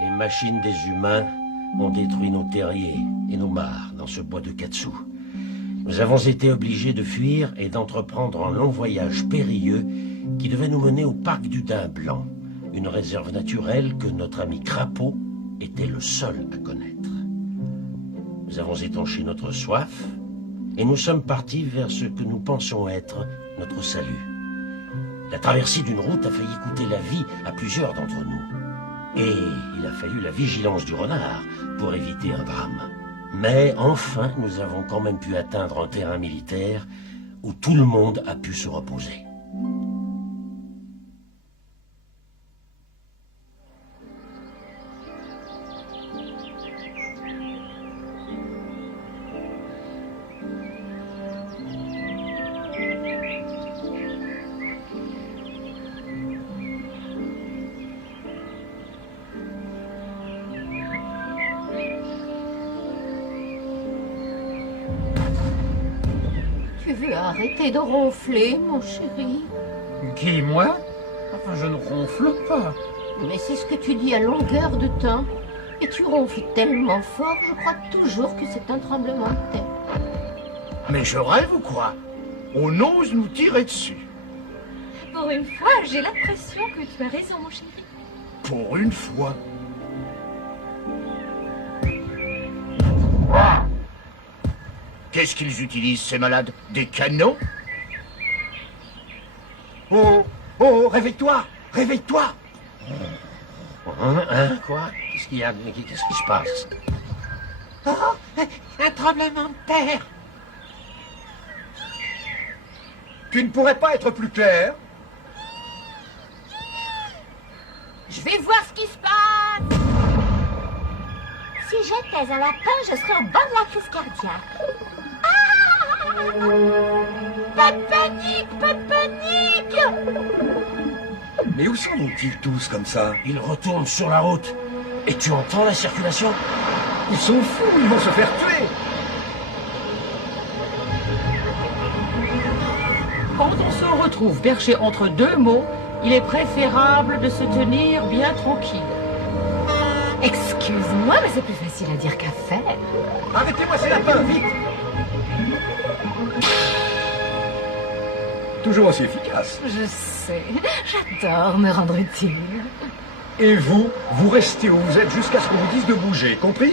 Les machines des humains ont détruit nos terriers et nos mares dans ce bois de Katsu. Nous avons été obligés de fuir et d'entreprendre un long voyage périlleux qui devait nous mener au parc du Daim Blanc, une réserve naturelle que notre ami Crapaud était le seul à connaître. Nous avons étanché notre soif et nous sommes partis vers ce que nous pensons être notre salut. La traversée d'une route a failli coûter la vie à plusieurs d'entre nous. Et il a fallu la vigilance du renard pour éviter un drame. Mais enfin, nous avons quand même pu atteindre un terrain militaire où tout le monde a pu se reposer. Tu veux arrêter de ronfler, mon chéri? Qui, moi? Enfin, je ne ronfle pas. Mais c'est ce que tu dis à longueur de temps. Et tu ronfles tellement fort, je crois toujours que c'est un tremblement de terre. Mais je rêve ou quoi? On ose nous tirer dessus. Pour une fois, j'ai l'impression que tu as raison, mon chéri. Pour une fois. Qu'est-ce qu'ils utilisent, ces malades? Des canons? Oh, oh, réveille-toi! Réveille-toi! Quoi? Qu'est-ce qu'il y a? Qu'est-ce qui se passe? Oh, un tremblement de terre! Tu ne pourrais pas être plus clair? Je vais voir ce qui se passe. Si j'étais un lapin, je serais au bord de la crise cardiaque. Pas de panique, pas de panique. Mais où s'en vont-ils tous comme ça? Ils retournent sur la route. Et tu entends la circulation? Ils sont fous, ils vont se faire tuer! Quand on se retrouve perché entre deux mots, il est préférable de se tenir bien tranquille. Excuse-moi, mais c'est plus facile à dire qu'à faire. Arrêtez-moi ces lapins, vite! Toujours aussi efficace. Je sais, j'adore me rendre utile. Et vous, vous restez où vous êtes jusqu'à ce qu'on vous dise de bouger, compris?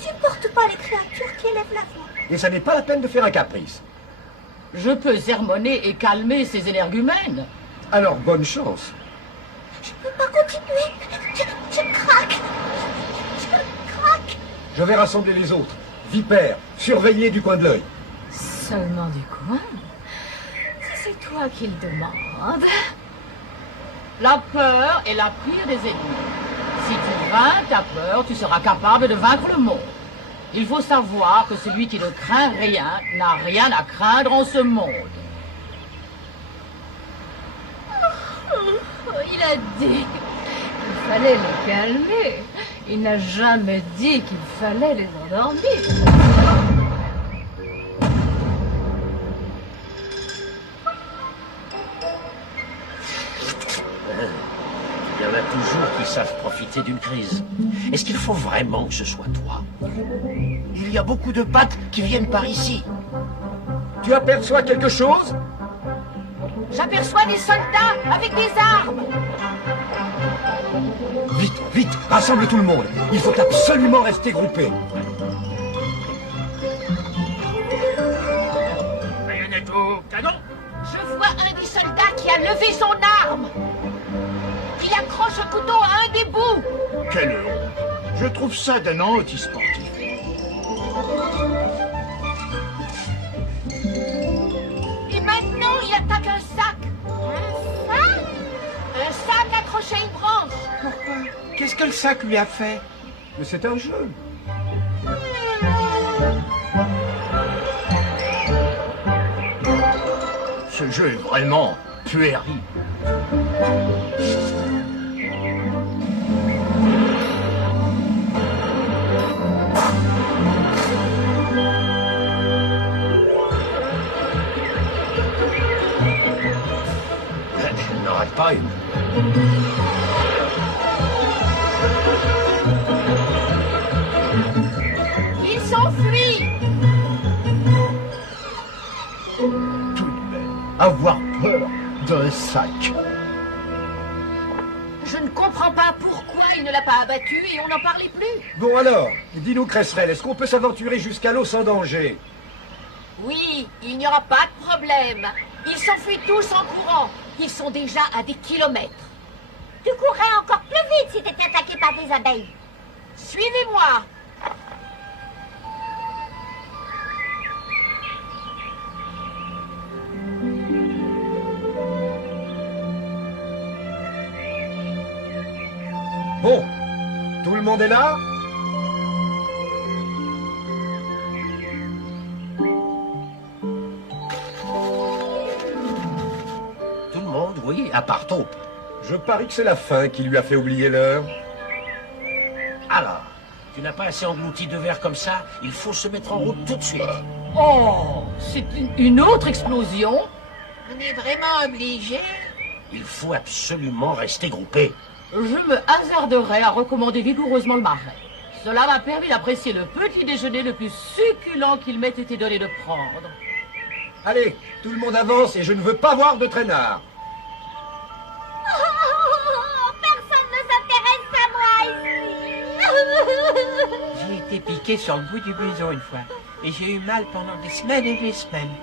Je supporte pas les créatures qui élèvent la voix. Et ça n'est pas la peine de faire un caprice. Je peux sermonner et calmer ces énergumènes. Alors bonne chance. Je peux pas continuer. Je craque. Je craque. Je vais rassembler les autres. Vipère, surveillez du coin de l'œil. Seulement du coin. Si c'est toi qui le demande. La peur est la pire des ennemis. Si tu vains ta peur, tu seras capable de vaincre le monde. Il faut savoir que celui qui ne craint rien n'a rien à craindre en ce monde. Il a dit qu'il fallait les calmer. Il n'a jamais dit qu'il fallait les endormir. Il y en a toujours qui savent profiter d'une crise. Est-ce qu'il faut vraiment que ce soit toi? Il y a beaucoup de pattes qui viennent par ici. Tu aperçois quelque chose? J'aperçois des soldats avec des armes. Vite, vite, rassemble tout le monde. Il faut absolument rester groupé. Baïonnette au canon! Je vois un des soldats qui a levé son arme. Il accroche un couteau à un des bouts. Quelle honte. Je trouve ça d'un anti-sportif. Et maintenant, il attaque un sac. Un sac accroché à une branche. Pourquoi? Qu'est-ce que le sac lui a fait? Mais c'est un jeu. Ce jeu est vraiment puéril. N'en rate pas une. avoir peur d'un sac. Je ne comprends pas pourquoi il ne l'a pas abattu et on n'en parlait plus. Bon alors, dis-nous Cresserelle, est-ce qu'on peut s'aventurer jusqu'à l'eau sans danger? Oui, il n'y aura pas de problème. Ils s'enfuient tous en courant. Ils sont déjà à des kilomètres. Tu courrais encore plus vite si t'étais attaqué par des abeilles. Suivez-moi. Bon, tout le monde est là? Tout le monde, oui, à part Taupe. Je parie que c'est la faim qui lui a fait oublier l'heure. Alors, tu n'as pas assez englouti de verre comme ça? Il faut se mettre en route tout de suite. Oh, c'est une autre explosion. On est vraiment obligé. Il faut absolument rester groupé. Je me hasarderais à recommander vigoureusement le marais. Cela m'a permis d'apprécier le petit déjeuner le plus succulent qu'il m'ait été donné de prendre. Allez, tout le monde avance et je ne veux pas voir de traînard. Oh, personne ne s'intéresse à moi ici. J'ai été piqué sur le bout du blouson une fois. Et j'ai eu mal pendant des semaines et des semaines.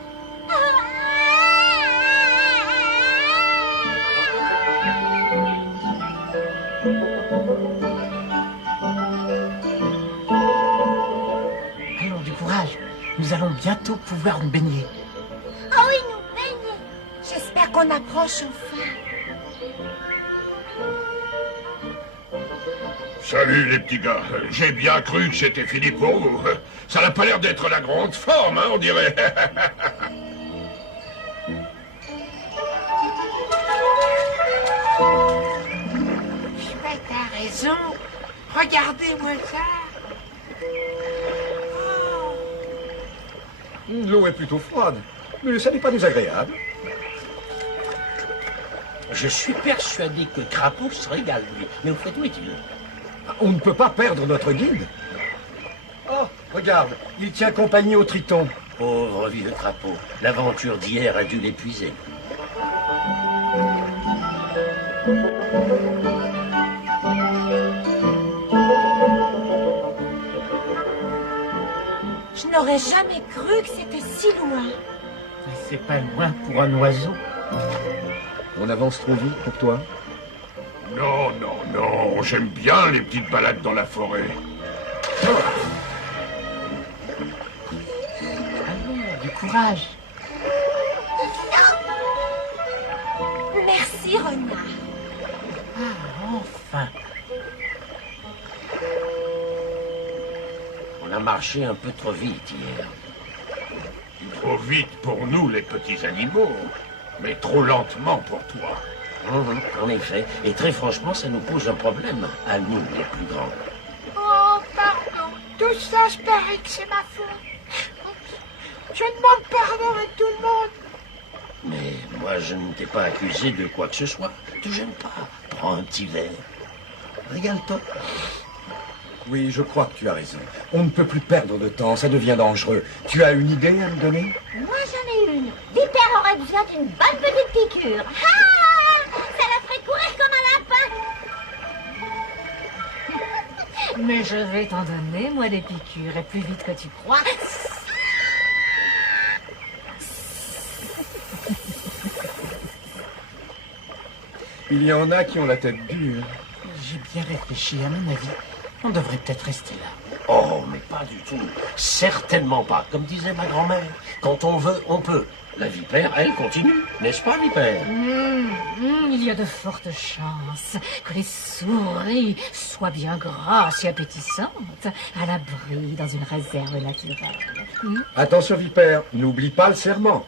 Allons, du courage. Nous allons bientôt pouvoir nous baigner. Oh oui, nous baigner. J'espère qu'on approche enfin. Salut les petits gars, j'ai bien cru que c'était fini pour vous. Ça n'a pas l'air d'être la grande forme, hein, on dirait. T'as raison. Regardez-moi ça. L'eau est plutôt froide, mais ça n'est pas désagréable. Je suis persuadé que Crapaud se régale, lui. Mais au fait, où est-il? On ne peut pas perdre notre guide. Oh, regarde, il tient compagnie au Triton. Pauvre vieux Crapaud. L'aventure d'hier a dû l'épuiser. Je n'aurais jamais cru que c'était si loin. C'est pas loin pour un oiseau. On avance trop vite pour toi? Non, non, non, j'aime bien les petites balades dans la forêt. Allons, du courage. Merci, renard. Ah, enfin. On a marché un peu trop vite hier. Trop vite pour nous, les petits animaux, mais trop lentement pour toi. En effet. Et très franchement, ça nous pose un problème, à nous, les plus grands. Oh, pardon. Tout ça, je parie que c'est ma faute. Je demande pardon à tout le monde. Mais moi, je ne t'ai pas accusé de quoi que ce soit. Te gêne pas. Prends un petit verre. Régale-toi. Oui, je crois que tu as raison. On ne peut plus perdre de temps, ça devient dangereux. Tu as une idée à me donner? Moi, j'en ai une. Vipère aurait besoin d'une bonne petite piqûre. Ah! Ça la ferait courir comme un lapin. Mais je vais t'en donner, moi, des piqûres, et plus vite que tu crois. Il y en a qui ont la tête dure. J'ai bien réfléchi, à mon avis. On devrait peut-être rester là. Oh, mais pas du tout. Certainement pas. Comme disait ma grand-mère, quand on veut, on peut. La vipère, elle, continue. N'est-ce pas, vipère? Il y a de fortes chances que les souris soient bien grasses et appétissantes, à l'abri dans une réserve naturelle. Attention, Vipère, n'oublie pas le serment.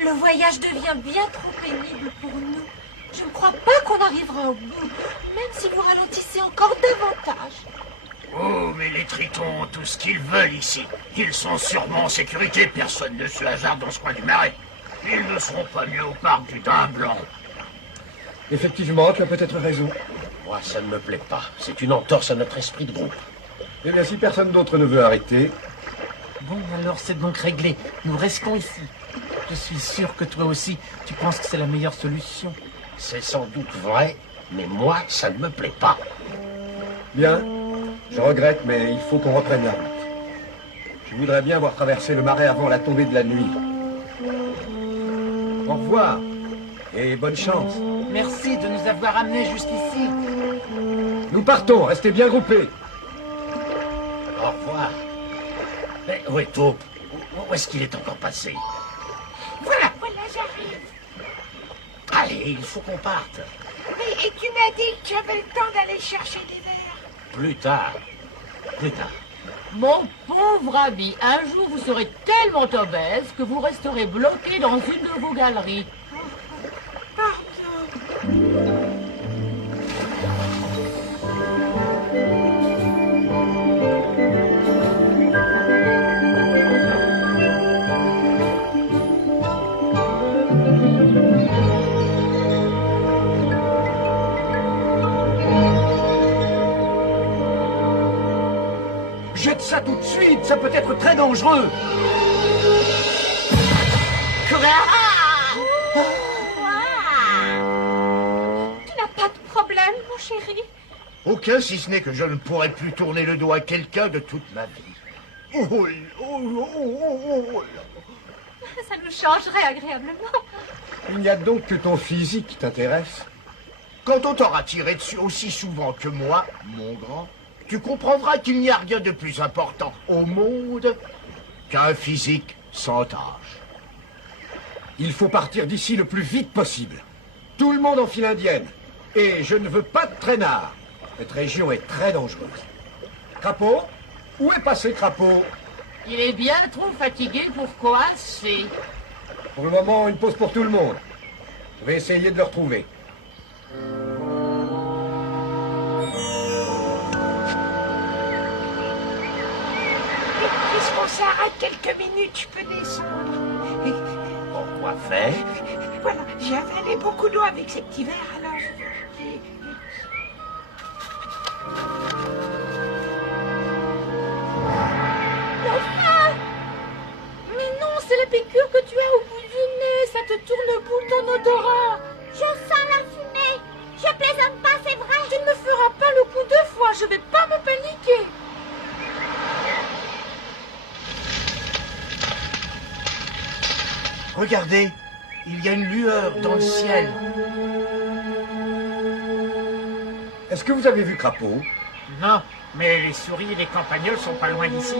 Le voyage devient bien trop pénible pour nous. Je ne crois pas qu'on arrivera au bout, même si vous ralentissez encore davantage. Oh, mais les tritons ont tout ce qu'ils veulent ici. Ils sont sûrement en sécurité, personne ne se hasarde dans ce coin du marais. Ils ne seront pas mieux au parc du Daim Blanc. Effectivement, tu as peut-être raison. Moi, ça ne me plaît pas. C'est une entorse à notre esprit de groupe. Eh bien, si personne d'autre ne veut arrêter, Bon, alors c'est donc réglé. Nous restons ici. Je suis sûr que toi aussi, tu penses que c'est la meilleure solution. C'est sans doute vrai, mais moi, ça ne me plaît pas. Bien, je regrette, mais il faut qu'on reprenne la route. Je voudrais bien voir traverser le marais avant la tombée de la nuit. Au revoir, et bonne chance. Merci de nous avoir amenés jusqu'ici. Nous partons, restez bien groupés. Au revoir. Mais où est Taupe? Où est-ce qu'il est encore passé? Voilà, j'arrive. Allez, il faut qu'on parte. Et tu m'as dit que j'avais le temps d'aller chercher des verres. Plus tard. Plus tard. Mon pauvre ami, un jour vous serez tellement obèse que vous resterez bloqué dans une de vos galeries. Jette ça tout de suite, ça peut être très dangereux. Tu n'as pas de problème, mon chéri? Aucun, si ce n'est que je ne pourrais plus tourner le dos à quelqu'un de toute ma vie. Oh, Ça nous changerait agréablement. Il n'y a donc que ton physique qui t'intéresse. Quand on t'aura tiré dessus aussi souvent que moi, mon grand, tu comprendras qu'il n'y a rien de plus important au monde qu'un physique sans tâche. Il faut partir d'ici le plus vite possible. Tout le monde en file indienne. Et je ne veux pas de traînard. Cette région est très dangereuse. Crapaud? Où est passé Crapaud? Il est bien trop fatigué pour coincer. Pour le moment, une pause pour tout le monde. Je vais essayer de le retrouver. Puisqu'on s'arrête quelques minutes, je peux descendre. Pourquoi faire? Voilà, j'ai avalé beaucoup d'eau avec ces petits verres, alors Mais non, c'est la piqûre que tu as au bout du nez. Ça te tourne boule ton odorat. Je sens la fumée. Je plaisante pas, c'est vrai. Tu ne me feras pas le coup deux fois. Je vais pas me paniquer. Regardez, il y a une lueur dans le ciel. Est-ce que vous avez vu Crapaud? Non, mais les souris et les campagnols sont pas loin d'ici.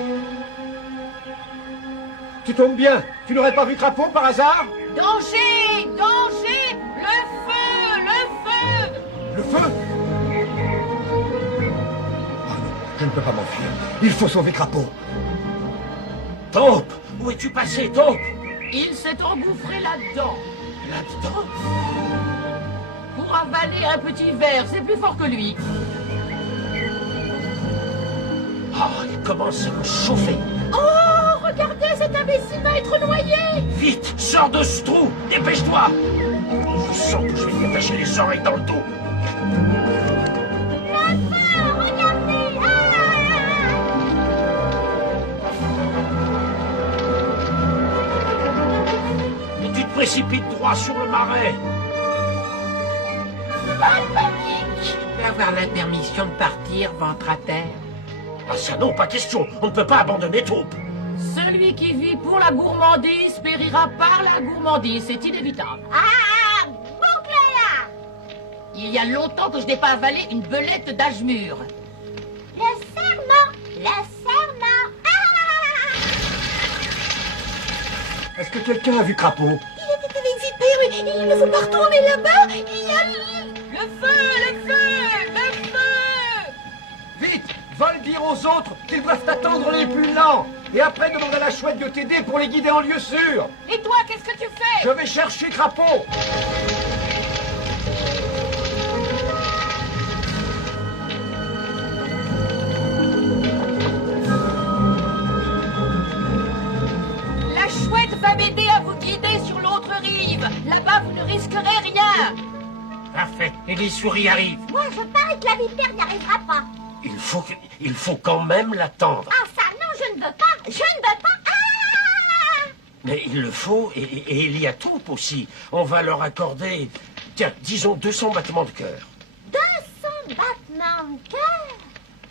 Tu tombes bien. Tu n'aurais pas vu Crapaud par hasard? Danger! Danger! Le feu! Le feu! Le feu? Ah non, je ne peux pas m'enfuir. Il faut sauver Crapaud. Taupe! Où es-tu passé, Taupe? Il s'est engouffré là-dedans. Là-dedans? Pour avaler un petit verre, c'est plus fort que lui. Oh, il commence à me chauffer. Oh, regardez, cet imbécile va être noyé. Vite, sors de ce trou! Dépêche-toi! Je sens que je vais lui attacher les oreilles dans le dos. Regardez. Et tu te précipites droit sur le marais. pas de panique. Je peux avoir la permission de partir, ventre à terre. Ah ça non, pas question. On ne peut pas abandonner Taupe. Celui qui vit pour la gourmandise périra par la gourmandise, c'est inévitable. Ah, boucle-la. Il y a longtemps que je n'ai pas avalé une belette d'âge mûr. Le serment. Le serment. Ah. Est-ce que quelqu'un a vu Crapaud? Il était avec Zipper, il ne faut pas retourner là-bas. Il y a Le feu! Le feu! Le feu! Vite! Va le dire aux autres qu'ils doivent attendre les plus lents. Et après, demande à la chouette de t'aider pour les guider en lieu sûr. Et toi, qu'est-ce que tu fais? Je vais chercher Crapaud. La chouette va m'aider à vous guider sur l'autre rive. Là-bas, vous ne risquerez rien. Parfait. Et les souris arrivent. Moi, je parie que la vipère n'y arrivera pas. Il faut quand même l'attendre. Ah, ça, non, je ne veux pas. Je ne veux pas. Ah. Mais il le faut, et il y a troupe aussi. On va leur accorder, tiens, disons 200 battements de cœur. 200 battements de cœur.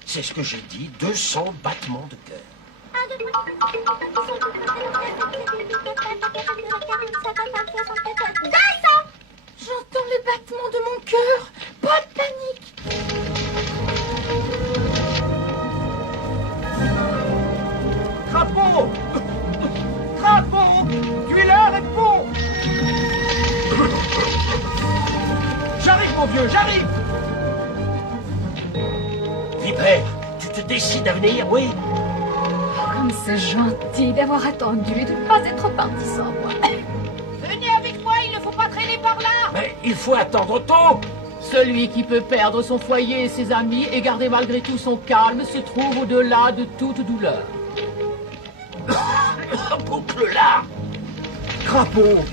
C'est ce que j'ai dit, 200 battements de cœur. 1, 2, 3, 4, 200. J'entends les battements de mon cœur. Pas de panique. Crapaud! Crapaud! Tu es là, réponds! J'arrive, mon vieux, j'arrive! Vipère, tu te décides à venir, oui? Comme c'est gentil d'avoir attendu et de ne pas être parti sans moi. Venez avec moi, il ne faut pas traîner par là. Mais il faut attendre tôt. Celui qui peut perdre son foyer et ses amis et garder malgré tout son calme se trouve au-delà de toute douleur. Boucle-la. Crapaud!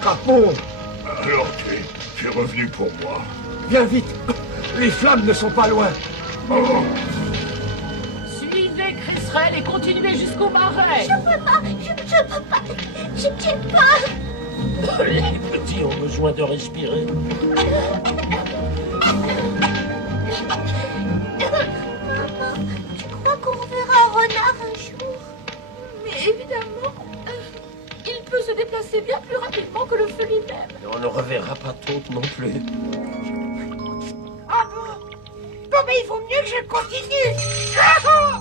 Crapaud! Alors tu es revenu pour moi. Viens vite! Les flammes ne sont pas loin! Oh, Suivez Cresserelle et continuez jusqu'au marais. Je peux pas, je peux pas. Je tiens pas. Les petits ont besoin de respirer. Maman, tu crois qu'on verra un renard un jour? Mais évidemment, il peut se déplacer bien plus rapidement que le feu lui-même. Et on ne reverra pas Taupe non plus. Ah bon? Bon, mais il vaut mieux que je continue. Ah,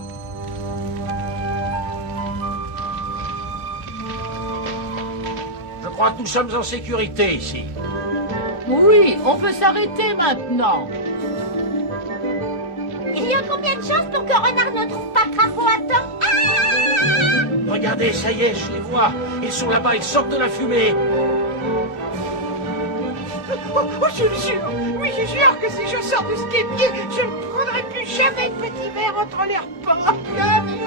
Je crois que nous sommes en sécurité ici. Oui, on peut s'arrêter maintenant. Il y a combien de chances pour que renard ne trouve pas Crapaud à temps? Ah! Regardez, ça y est, je les vois. Ils sont là-bas, ils sortent de la fumée. je jure, oui, je jure que si je sors de ce képier, je ne prendrai plus jamais de petit verre entre les repas. Jamais.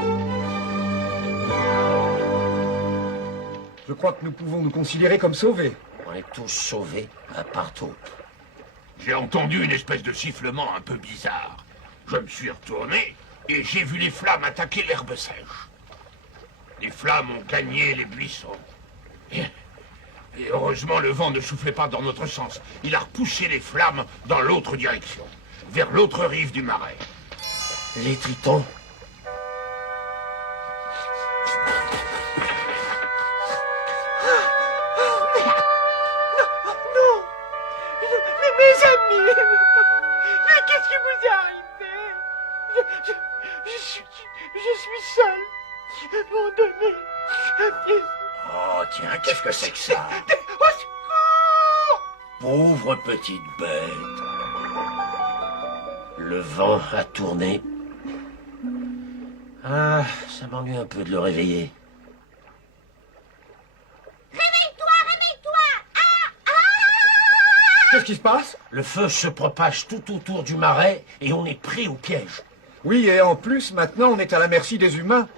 Je crois que nous pouvons nous considérer comme sauvés. On est tous sauvés, à part Taupe. j'ai entendu une espèce de sifflement un peu bizarre. Je me suis retourné et j'ai vu les flammes attaquer l'herbe sèche. Les flammes ont gagné les buissons. Et heureusement, le vent ne soufflait pas dans notre sens. Il a repoussé les flammes dans l'autre direction, vers l'autre rive du marais. Les tritons. Non, mais mes amis, mais qu'est-ce qui vous est arrivé? Je suis seul, abandonné. Oh, tiens, qu'est-ce que c'est que ça? Au secours! Pauvre petite bête. Le vent a tourné. Ah, ça m'ennuie un peu de le réveiller. Réveille-toi, réveille-toi! Qu'est-ce qui se passe? Le feu se propage tout autour du marais et on est pris au piège. Oui, et en plus, maintenant, on est à la merci des humains.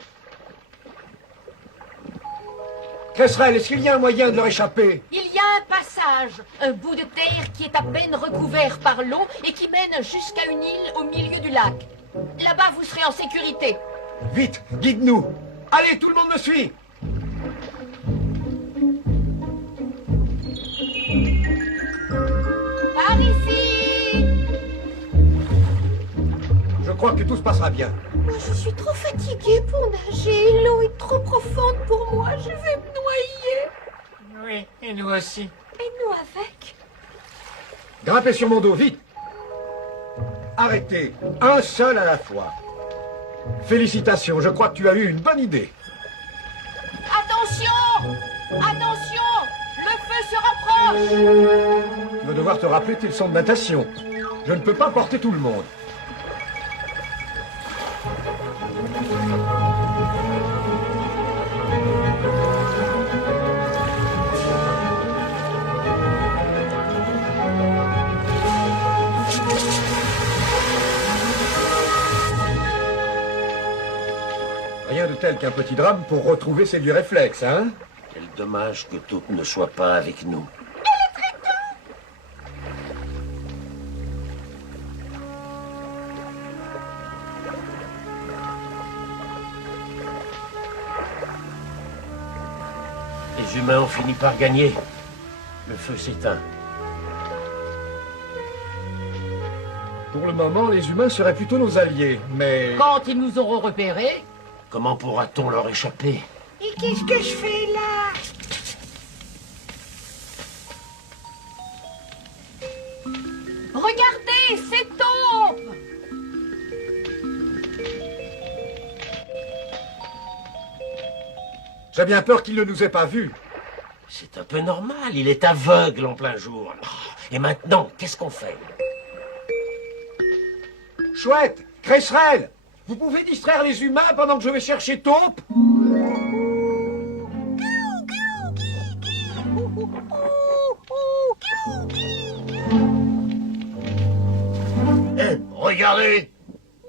Cresserelle, est-ce qu'il y a un moyen de leur échapper? Il y a un passage, un bout de terre qui est à peine recouvert par l'eau et qui mène jusqu'à une île au milieu du lac. Là-bas, vous serez en sécurité. Vite, guide-nous. Allez, tout le monde me suit. Par ici! Je crois que tout se passera bien. Moi, je suis trop fatiguée pour nager. L'eau est trop profonde pour moi. Je vais me noyer. Oui, et nous aussi. Et nous avec. Grimpez sur mon dos, vite. Arrêtez, un seul à la fois. Félicitations, je crois que tu as eu une bonne idée. Attention! Attention! Le feu se rapproche! Tu vas devoir te rappeler tes leçons de natation. Je ne peux pas porter tout le monde. Rien de tel qu'un petit drame pour retrouver ses vieux réflexes, hein? Quel dommage que Taupe ne soit pas avec nous. Les humains ont fini par gagner. Le feu s'éteint. Pour le moment, les humains seraient plutôt nos alliés, mais... Quand ils nous auront repérés, Comment pourra-t-on leur échapper? Et qu'est-ce que je fais là? Regardez, c'est Taupe! J'ai bien peur qu'il ne nous ait pas vus. C'est un peu normal, il est aveugle en plein jour. Et maintenant, qu'est-ce qu'on fait? Chouette, Cresserelle, vous pouvez distraire les humains pendant que je vais chercher Taupe? Regardez!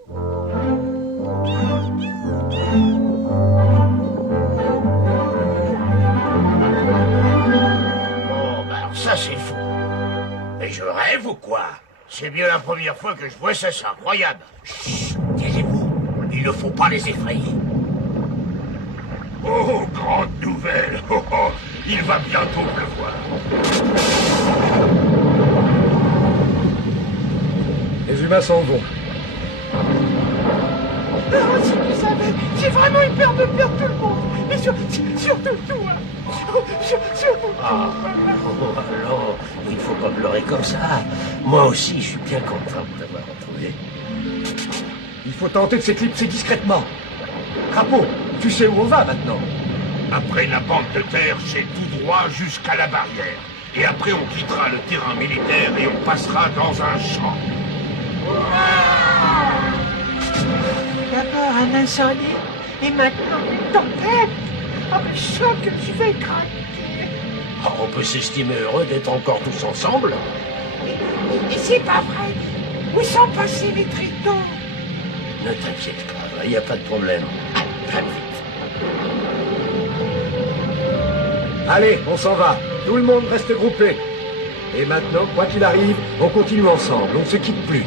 Oh, bah alors ça c'est fou. Mais je rêve ou quoi? C'est bien la première fois que je vois ça, c'est incroyable. Chut, taisez-vous. Il ne faut pas les effrayer. Oh, grande nouvelle! Oh, oh, il va bientôt pleuvoir. Les humains s'en vont. Oh, si tu savais, j'ai vraiment eu peur de perdre tout le monde. Et surtout toi. Surtout Ah, oh, alors, il ne faut pas pleurer comme ça. Moi aussi, je suis bien content de t'avoir retrouvé. Il faut tenter de s'éclipser discrètement. Crapaud, tu sais où on va maintenant? Après la bande de terre, c'est tout droit jusqu'à la barrière. Et après, on quittera le terrain militaire et on passera dans un champ. D'abord un incendie, et maintenant une tempête. Oh, mais je sens que je vais craquer. Ah, on peut s'estimer heureux d'être encore tous ensemble. Et c'est pas vrai. Où sont passés les tritons? Ne t'inquiète pas, il n'y a pas de problème. Très vite. Allez, on s'en va. Tout le monde reste groupé. Et maintenant, quoi qu'il arrive, on continue ensemble, on ne se quitte plus.